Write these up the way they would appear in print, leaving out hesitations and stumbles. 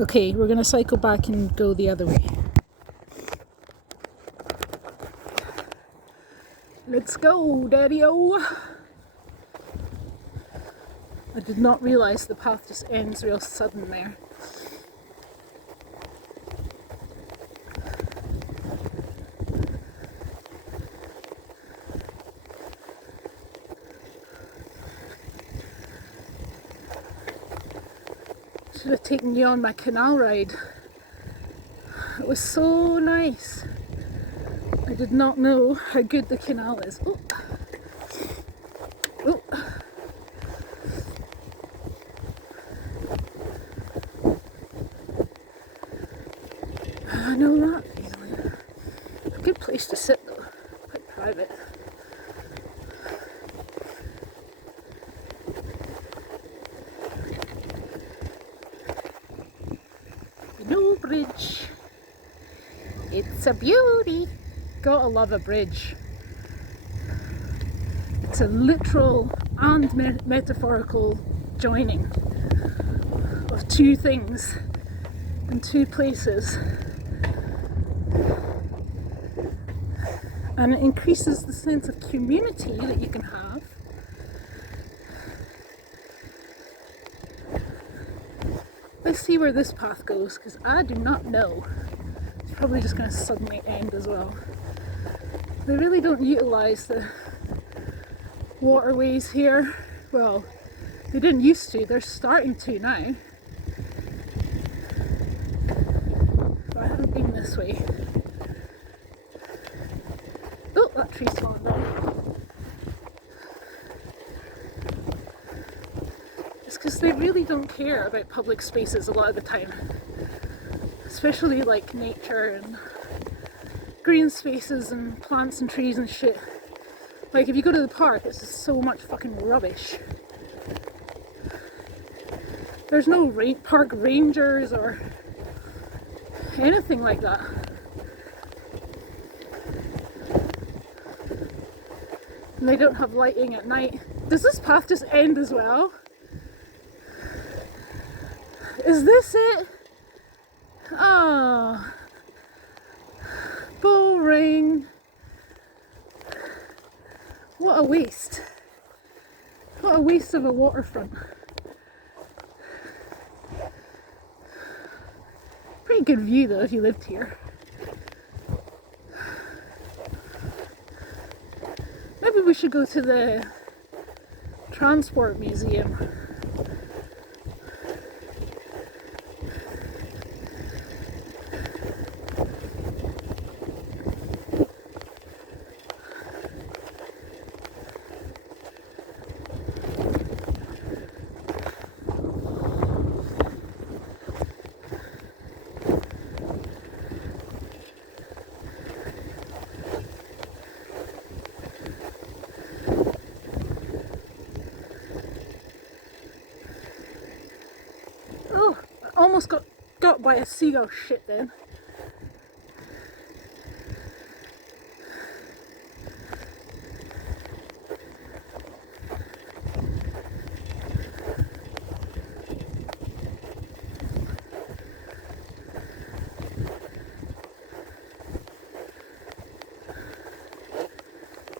Okay, we're gonna cycle back and go the other way. Let's go, Daddy-o! I did not realise the path just ends real sudden there. Should have taken you on my canal ride. It was so nice. I did not know how good the canal is. Oh. Oh. I know that feeling. A good place to sit though, quite private. No bridge. It's a beauty. Gotta love a bridge. It's a literal and metaphorical joining of two things in two places. And it increases the sense of community that you can have. Let's see where this path goes, because I do not know. It's probably just going to suddenly end as well. They really don't utilise the waterways here. Well, they didn't used to, they're starting to now. But I haven't been this way. Oh, that tree's falling down. It's because they really don't care about public spaces a lot of the time. Especially like nature and green spaces and plants and trees and shit. Like if you go to the park, it's just so much fucking rubbish. There's no park rangers or anything like that. And they don't have lighting at night. Does this path just end as well? Is this it? Ah, boring. What a waste. What a waste of a waterfront. Pretty good view though if you lived here. Maybe we should go to the Transport Museum. Oh, I almost got by a seagull shit then.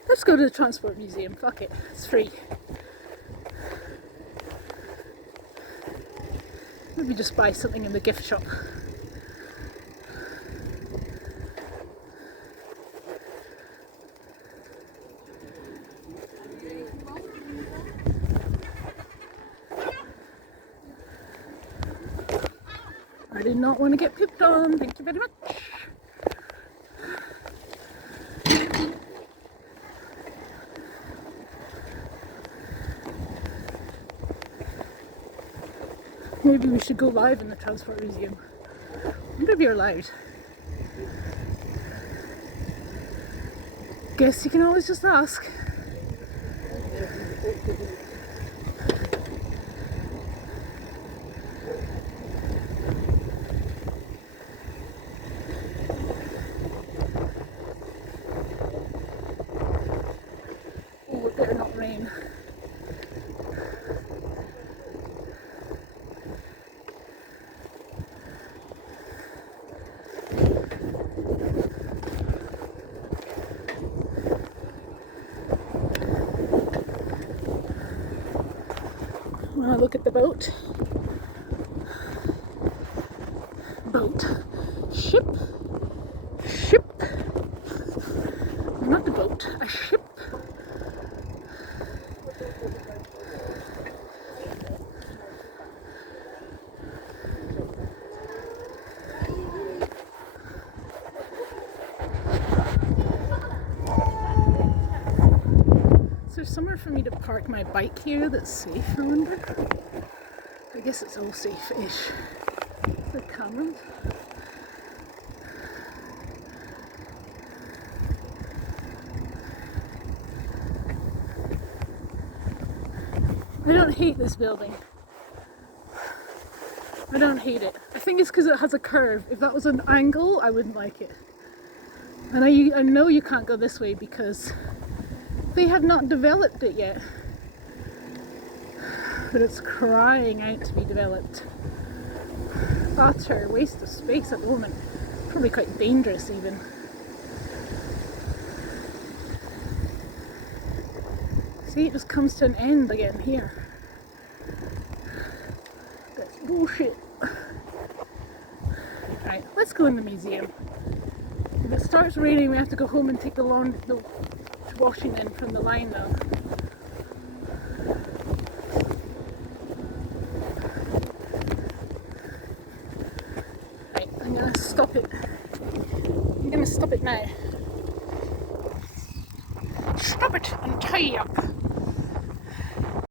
Let's go to the Transport Museum, fuck it, it's free. Maybe just buy something in the gift shop. I did not want to get pooped on, thank you very much. Maybe we should go live in the Transport Museum. I wonder if you're allowed. Guess you can always just ask. Oh, it better not rain. Oh, look at the boat. Boat. Ship. Ship. Not the boat, a ship. Is there somewhere for me to park my bike here that's safe, I wonder? I guess it's all safe-ish. The cameras. I don't hate this building. I don't hate it. I think it's because it has a curve. If that was an angle, I wouldn't like it. And I know you can't go this way because they have not developed it yet. But it's crying out to be developed. Utter waste of space at the moment. Probably quite dangerous even. See, it just comes to an end again here. That's bullshit. Right, let's go in the museum. If it starts raining, we have to go home and take the washing in from the line now. Right, I'm gonna stop it. I'm gonna stop it now. Stop it and tie up.